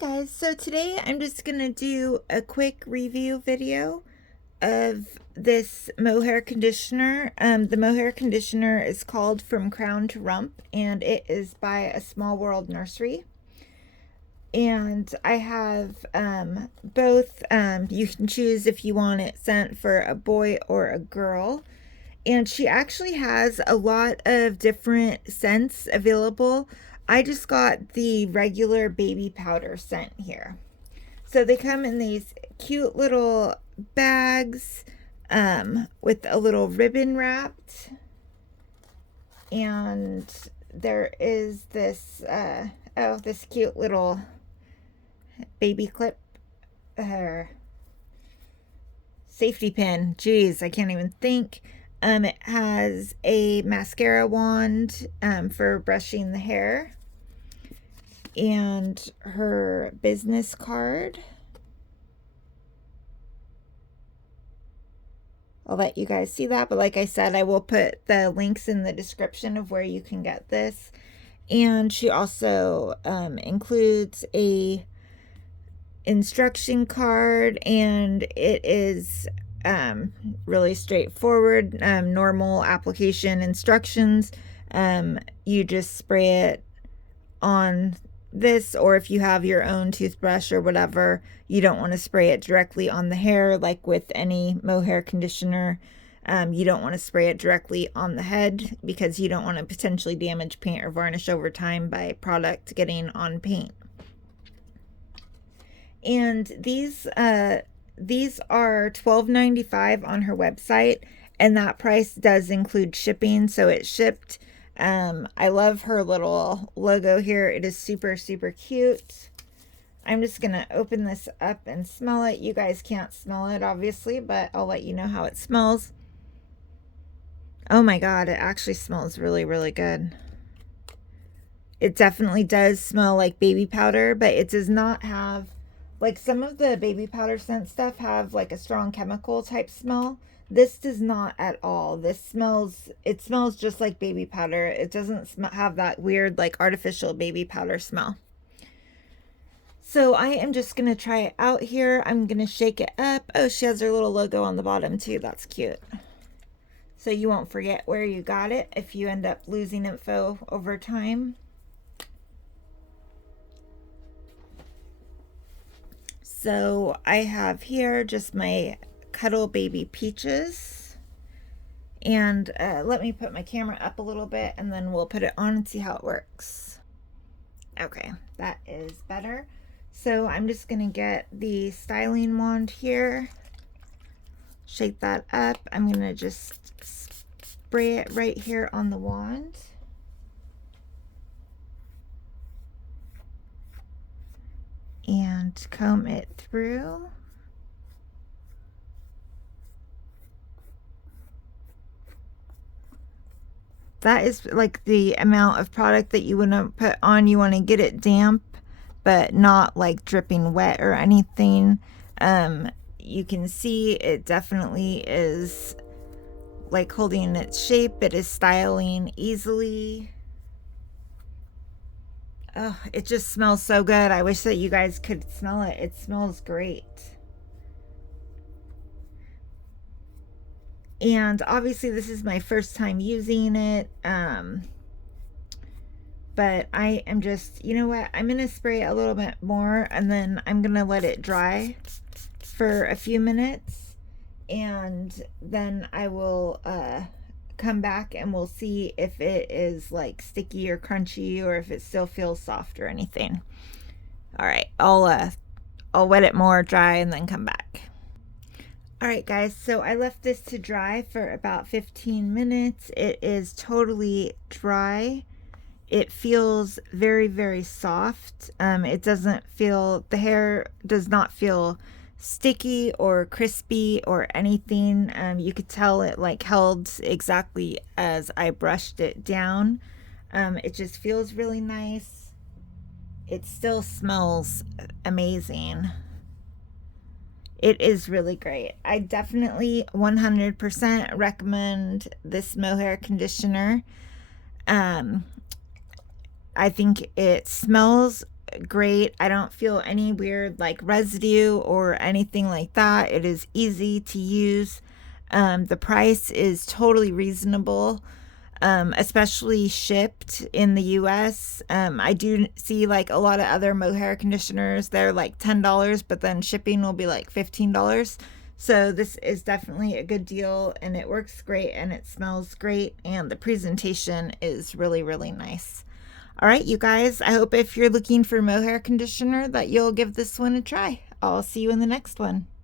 Guys, so today I'm just gonna do a quick review video of this Mohair conditioner. The Mohair conditioner is called From Crown to Rump, and it is by A Small World Nursery. And I have both. You can choose if you want it sent for a boy or a girl. And she actually has a lot of different scents available. I just got the regular baby powder scent here. So they come in these cute little bags with a little ribbon wrapped. And there is this, this cute little baby clip safety pin. Jeez, I can't even think. It has a mascara wand for brushing the hair, and her business card. I'll let you guys see that, but like I said, I will put the links in the description of where you can get this. And she also includes a instruction card, and it is really straightforward, normal application instructions. You just spray it on this, or if you have your own toothbrush or whatever, you don't want to spray it directly on the hair like with any Mohair conditioner. You don't want to spray it directly on the head because you don't want to potentially damage paint or varnish over time by product getting on paint. And these are $12.95 on her website, and that price does include shipping, so it's shipped. I love her little logo here. It is super cute. I'm just gonna open this up and smell it. You guys can't smell it obviously, but I'll let you know how it smells. Oh my god, it actually smells really good. It definitely does smell like baby powder, but it does not have, like some of the baby powder scent stuff have like a strong chemical type smell. This does not at all. It smells just like baby powder. It doesn't have that weird like artificial baby powder smell. So I am just gonna try it out here. I'm gonna shake it up. Oh, she has her little logo on the bottom too. That's cute. So you won't forget where you got it if you end up losing info over time. So I have here just my Cuddle Baby Peaches, and let me put my camera up a little bit and then we'll put it on and see how it works. Okay, that is better. So I'm just gonna get the styling wand here, shake that up. I'm gonna just spray it right here on the wand. And comb it through. That is like the amount of product that you want to put on. You want to get it damp, but not like dripping wet or anything. You can see it definitely is like holding its shape. It is styling easily. Oh, it just smells so good. I wish that you guys could smell it. It smells great. And obviously this is my first time using it. But I am just, you know what? I'm going to spray a little bit more, and then I'm going to let it dry for a few minutes. And then I will come back and we'll see if it is like sticky or crunchy, or if it still feels soft or anything. All right, I'll wet it more, dry, and then come back. All right guys, so I left this to dry for about 15 minutes. It is totally dry. It feels very soft. It doesn't feel, the hair does not feel sticky or crispy or anything. You could tell it like held exactly as I brushed it down. It just feels really nice. It still smells amazing. It is really great. I definitely 100% recommend this Mohair conditioner. I think it smells great. I don't feel any weird like residue or anything like that. It is easy to use. The price is totally reasonable, especially shipped in the US. I do see like a lot of other mohair conditioners, they're like $10, but then shipping will be like $15. So this is definitely a good deal, and it works great, and it smells great, and the presentation is really, really nice. All right, you guys, I hope if you're looking for mohair conditioner that you'll give this one a try. I'll see you in the next one.